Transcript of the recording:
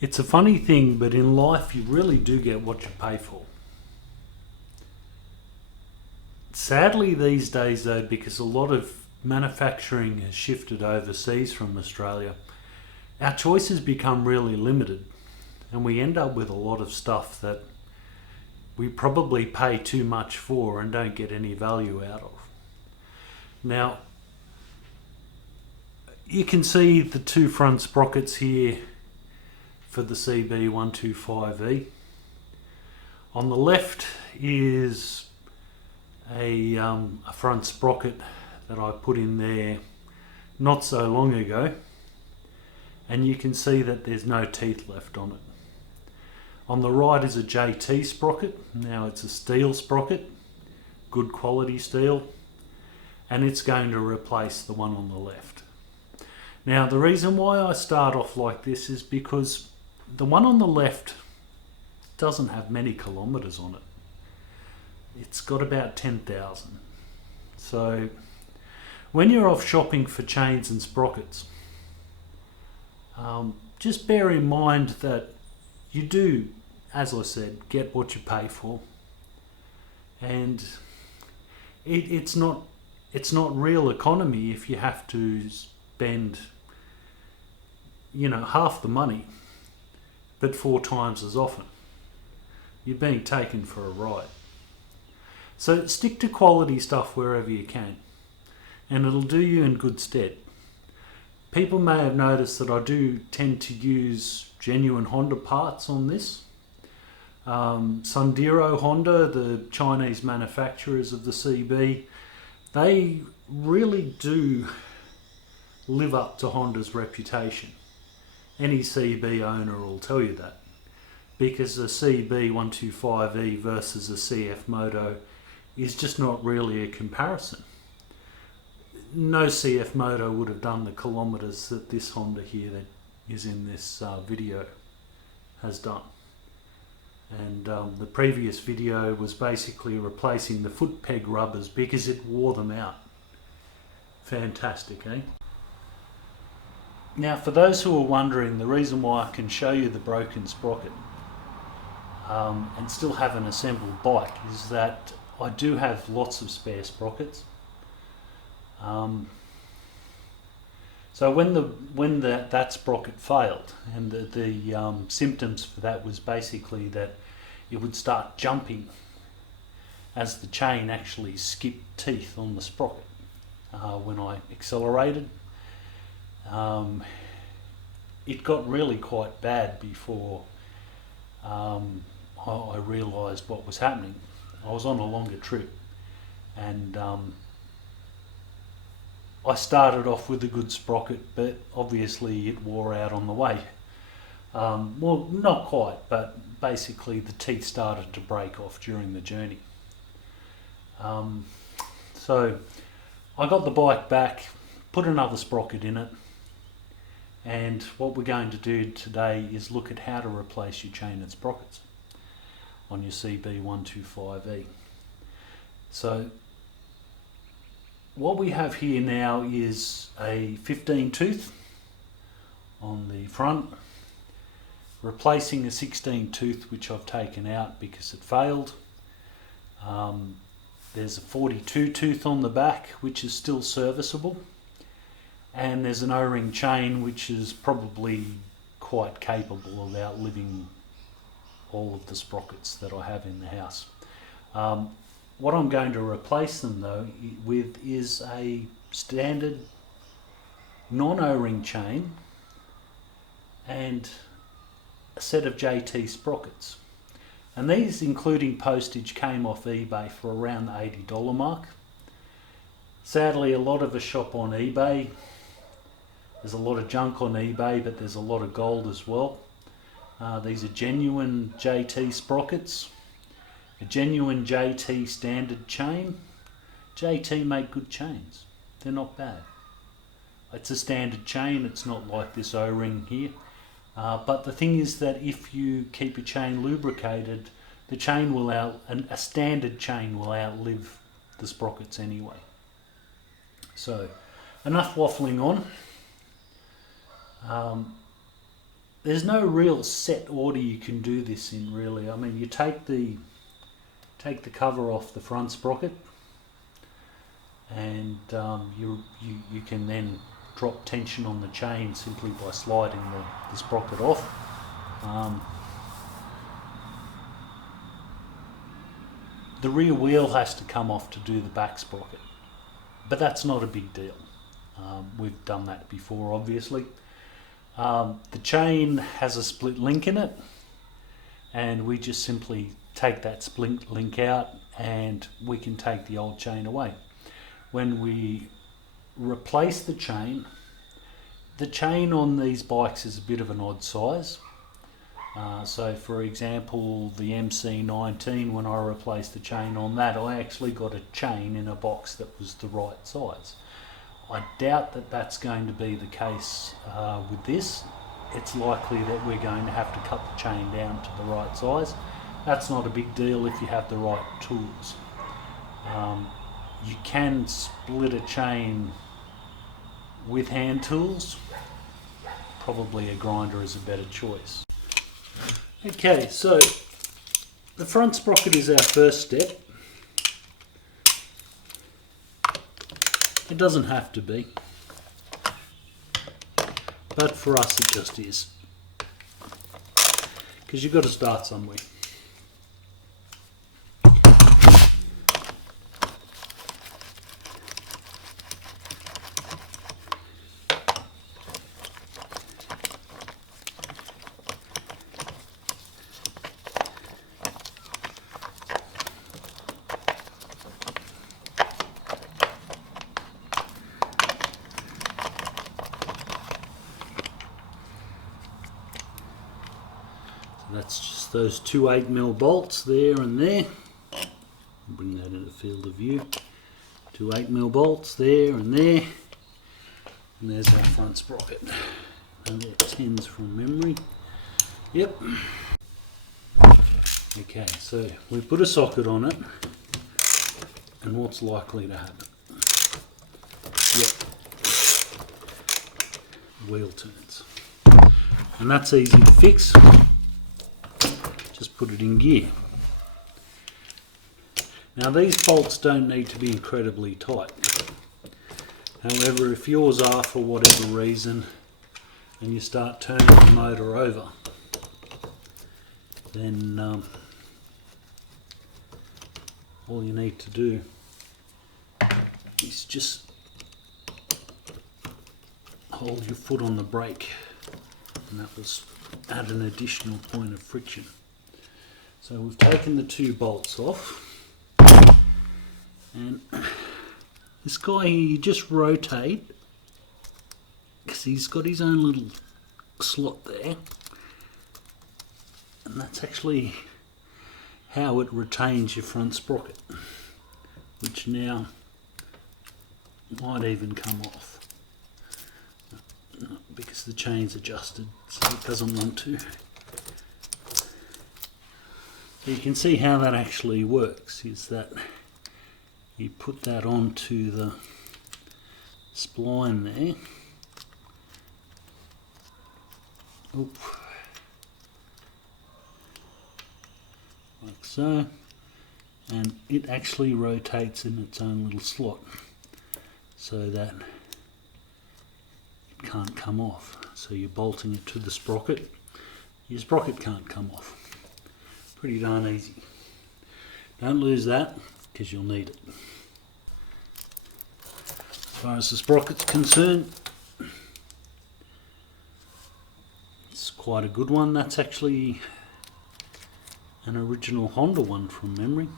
It's a funny thing, but in life you really do get what you pay for. Sadly these days though, because a lot of manufacturing has shifted overseas from Australia, our choices become really limited and we end up with a lot of stuff that we probably pay too much for and don't get any value out of. Now, you can see the two front sprockets here for the CB125E. On the left is a front sprocket that I put in there not so long ago, and you can see that there's no teeth left on it. On the right is a JT sprocket. Now it's a steel sprocket, good quality steel, and it's going to replace the one on the left. Now the reason why I start off like this is because the one on the left doesn't have many kilometres on it. It's got about 10,000. So when you're off shopping for chains and sprockets, just bear in mind that you do, as I said, get what you pay for, and it's not real economy if you have to spend half the money but 4 times as often. You're being taken for a ride. So stick to quality stuff wherever you can, and it'll do you in good stead. People may have noticed that I do tend to use genuine Honda parts on this. Sundero Honda, the Chinese manufacturers of the CB, they really do live up to Honda's reputation. Any CB owner will tell you that, because a CB125E versus a CF Moto is just not really a comparison. No CF Moto would have done the kilometres that this Honda here that is in this video has done. And the previous video was basically replacing the foot peg rubbers because it wore them out. Fantastic, eh? Now for those who are wondering, the reason why I can show you the broken sprocket and still have an assembled bike is that I do have lots of spare sprockets. So when that sprocket failed, and the symptoms for that was basically that it would start jumping as the chain actually skipped teeth on the sprocket. When I accelerated, it got really quite bad before I realised what was happening. I was on a longer trip, and I started off with a good sprocket, but obviously it wore out on the way. Well, not quite, but basically the teeth started to break off during the journey. So I got the bike back, put another sprocket in it, and what we're going to do today is look at how to replace your chain and sprockets on your CB125E. So what we have here now is a 15 tooth on the front, replacing a 16 tooth which I've taken out because it failed. There's a 42 tooth on the back which is still serviceable, and there's an O-ring chain which is probably quite capable of outliving all of the sprockets that I have in the house. What I'm going to replace them though with is a standard non-O-ring chain and a set of JT sprockets. And these, including postage, came off eBay for around the $80 mark. Sadly, a lot of us shop on eBay. There's a lot of junk on eBay, but there's a lot of gold as well. These are genuine JT sprockets. A genuine JT standard chain. JT make good chains. They're not bad. It's a standard chain, it's not like this O-ring here. But the thing is that if you keep your chain lubricated, the chain will a standard chain will outlive the sprockets anyway. So enough waffling on. there's no real set order you can do this in, really. I mean, you take the cover off the front sprocket, and you can then drop tension on the chain simply by sliding the sprocket off. The rear wheel has to come off to do the back sprocket, but that's not a big deal. We've done that before, obviously. The chain has a split link in it, and we just simply take that split link out and we can take the old chain away. When we replace the chain on these bikes is a bit of an odd size. So for example, the MC19, when I replaced the chain on that, I actually got a chain in a box that was the right size. I doubt that that's going to be the case with this. It's likely that we're going to have to cut the chain down to the right size. That's not a big deal if you have the right tools. You can split a chain with hand tools. Probably a grinder is a better choice. Okay, so the front sprocket is our first step. It doesn't have to be, but for us it just is, because you've got to start somewhere. That's just those two 8mm bolts there and there. Bring that into field of view. Two 8mm bolts there and there. And there's our front sprocket. And they're 10s from memory. Yep. Okay, so we put a socket on it. And what's likely to happen? Yep. Wheel turns. And that's easy to fix. Just put it in gear. Now these bolts don't need to be incredibly tight. However, if yours are for whatever reason and you start turning the motor over, then all you need to do is just hold your foot on the brake, and that will add an additional point of friction. So we've taken the two bolts off, and this guy here, you just rotate, because he's got his own little slot there, and that's actually how it retains your front sprocket, which now might even come off, because the chain's adjusted so it doesn't want to. So you can see how that actually works, is that you put that onto the spline there. Oop. Like so. And it actually rotates in its own little slot so that it can't come off. So you're bolting it to the sprocket. Your sprocket can't come off. Pretty darn easy. Don't lose that, because you'll need it. As far as the sprocket's concerned, it's quite a good one. That's actually an original Honda one from memory.